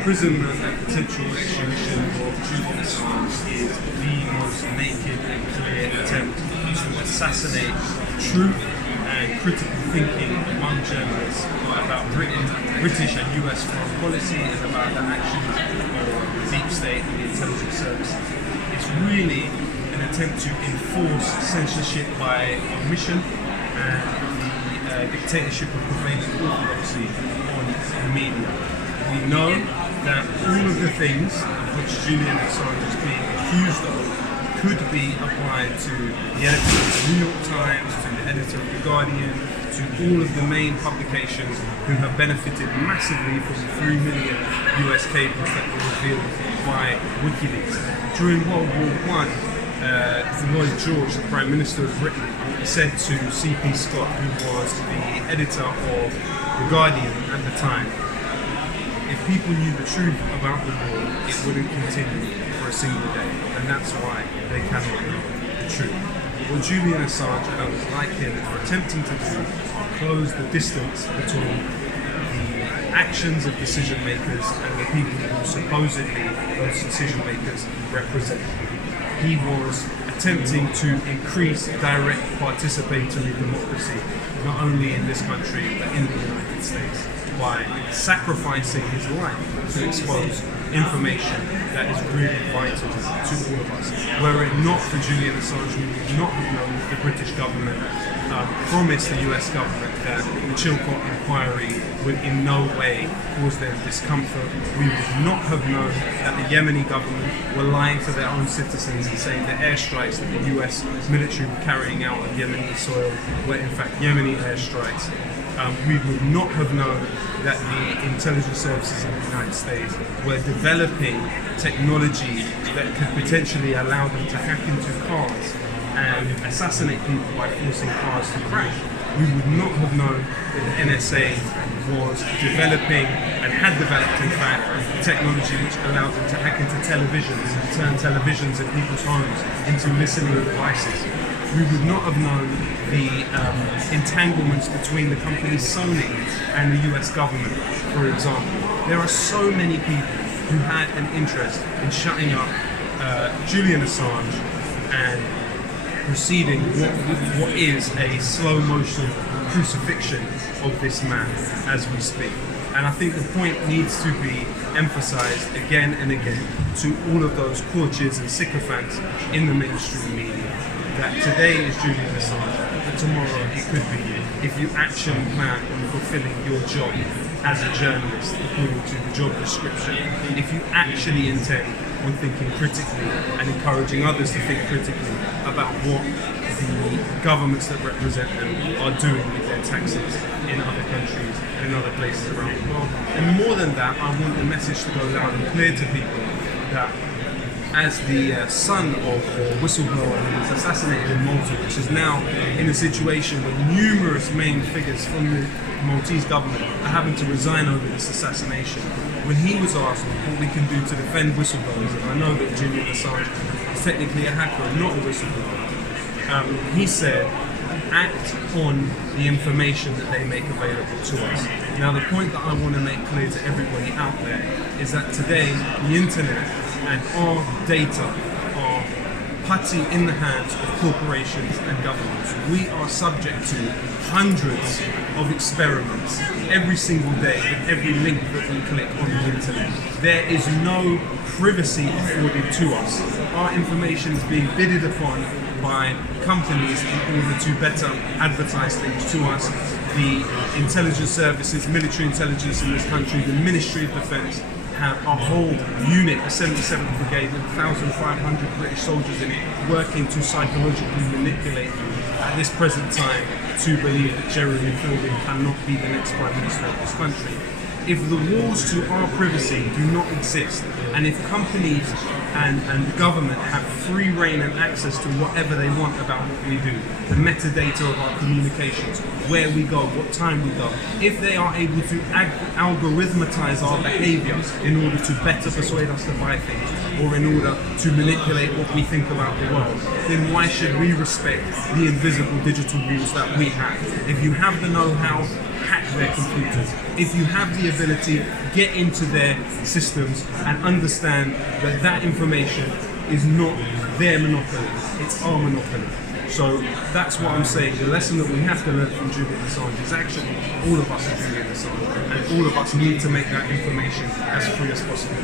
imprisonment and potential extradition of Julian Assange is the most naked and clear attempt to assassinate truth and critical thinking among journalists about British and US foreign policy and about the actions of the deep state and the intelligence services. It's really an attempt to enforce censorship by omission and the dictatorship of prevailing orthodoxy on the media. We know that all of the things which Julian Assange is being accused of could be applied to the editor of the New York Times, to the editor of The Guardian, to all of the main publications who have benefited massively from the 3 million US cables that were revealed by WikiLeaks. During World War I, Lloyd George, the Prime Minister of Britain, said to C.P. Scott, who was the editor of The Guardian at the time, if people knew the truth about the war, it wouldn't continue for a single day, and that's why they cannot know the truth. What Julian Assange and others like him are attempting to do are close the distance between the actions of decision makers and the people who supposedly those decision makers represent. He was attempting to increase direct participatory democracy, not only in this country but in the United States, by sacrificing his life to expose information that is really vital to all of us. Were it not for Julian Assange, we would not have known that the British government promised the US government that the Chilcot inquiry would in no way cause them discomfort. We would not have known that the Yemeni government were lying to their own citizens and saying the airstrikes that the US military were carrying out on Yemeni soil were in fact Yemeni airstrikes. We would not have known that the intelligence services in the United States were developing technology that could potentially allow them to hack into cars and assassinate people by forcing cars to crash. We would not have known that the NSA was developing and had developed in fact technology which allowed them to hack into televisions and turn televisions in people's homes into listening devices. We would not have known the entanglements between the company Sony and the US government, for example. There are so many people who had an interest in shutting up Julian Assange and proceeding what is a slow motion crucifixion of this man as we speak. And I think the point needs to be emphasized again and again to all of those courtiers and sycophants in the mainstream media that today is Julian Assange, but tomorrow it could be you. If you actually plan on fulfilling your job as a journalist according to the job description, if you actually intend on thinking critically and encouraging others to think critically about what the governments that represent them are doing with their taxes in other countries and in other places around the world. And more than that, I want the message to go loud and clear to people that as the son of the whistleblower who was assassinated in Malta, which is now in a situation where numerous main figures from the Maltese government are having to resign over this assassination. When he was asked what we can do to defend whistleblowers, and I know that Julian Assange is technically a hacker and not a whistleblower, he said, act on the information that they make available to us. Now the point that I want to make clear to everybody out there is that today the internet and our data are putty in the hands of corporations and governments. We are subject to hundreds of experiments every single day with every link that we click on the internet. There is no privacy afforded to us. Our information is being bidded upon by companies in order to better advertise things to us. The intelligence services, military intelligence in this country, the Ministry of Defence, have a whole unit, the 77th Brigade, with 1,500 British soldiers in it, working to psychologically manipulate you at this present time to believe that Jeremy Corbyn cannot be the next Prime Minister of this country. If the walls to our privacy do not exist, and if companies and the government have free reign and access to whatever they want about what we do, the metadata of our communications, where we go, what time we go. If they are able to algorithmatize our behavior in order to better persuade us to buy things, or in order to manipulate what we think about the world, then why should we respect the invisible digital rules that we have? If you have the know-how, hack their computers. If you have the ability, get into their systems and understand that that information is not their monopoly, it's our monopoly. So that's what I'm saying. The lesson that we have to learn from Julian Assange is actually all of us are Julian Assange, and all of us need to make that information as free as possible.